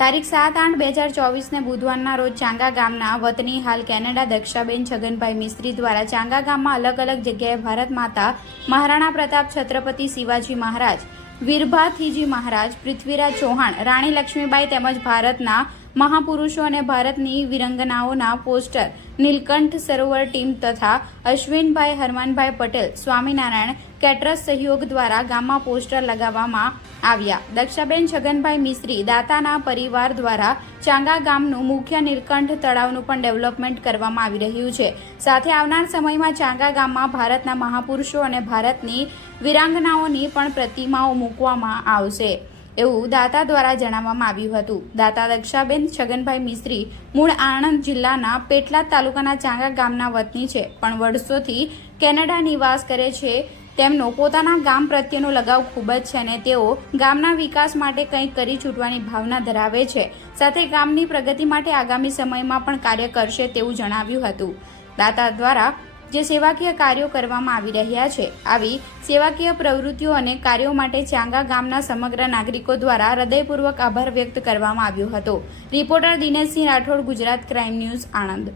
તારીખ 7/8/2024 બુધવારના રોજ ચાંગા ગામના વતની હાલ કેનેડા દક્ષાબેન છગનભાઈ મિસ્ત્રી દ્વારા ચાંગા ગામમાં અલગ અલગ જગ્યાએ ભારત માતા મહારાણા પ્રતાપ છત્રપતિ શિવાજી મહારાજ, વીરભાથીજી મહારાજ, પૃથ્વીરાજ ચૌહાણ, રાણી લક્ષ્મીબાઈ તેમજ ભારતના મહાપુરુષો અને ભારતની વિરંગનાઓના પોસ્ટર નીલકંઠ સરોવર ટીમ તથા અશ્વિનભાઈ હરમાનભાઈ પટેલ સ્વામિનારાયણ કેટરસ સહયોગ દ્વારા ગામમાં પોસ્ટર લગાવવામાં આવ્યા। દક્ષાબેન છગનભાઈ મિસ્ત્રી દાતાના પરિવાર દ્વારા ચાંગા ગામનું મુખ્ય નીલકંઠ તળાવનું પણ ડેવલપમેન્ટ કરવામાં આવી રહ્યું છે। સાથે આવનાર સમયમાં ચાંગા ગામમાં ભારતના મહાપુરુષો અને ભારતની વિરાંગનાઓની પણ પ્રતિમાઓ મૂકવામાં આવશે એવું દાતા દ્વારા જણાવવામાં આવ્યું હતું। દાતા દક્ષાબેન છગનભાઈ મિસ્ત્રી મૂળ આણંદ જિલ્લાના પેટલાદ તાલુકાના ચાંગા ગામના વતની છે, પણ વર્ષોથી કેનેડા નિવાસ કરે છે। તેમનો પોતાના ગામ પ્રત્યેનો લગાવ ખૂબ જ છે અને તેઓ ગામના વિકાસ માટે કંઈક કરી છૂટવાની ભાવના ધરાવે છે। સાથે ગામની પ્રગતિ માટે આગામી સમયમાં પણ કાર્ય કરશે તેવું જણાવ્યું હતું। દાતા દ્વારા જે સેવાકીય કાર્યો કરવામાં આવી રહ્યા છે, આવી સેવાકીય પ્રવૃત્તિઓ અને કાર્યો માટે ચાંગા ગામના સમગ્ર નાગરિકો દ્વારા હૃદયપૂર્વક આભાર વ્યક્ત કરવામાં આવ્યો હતો। Reporter Dineshsinh Rathod, Gujarat crime news, Anand.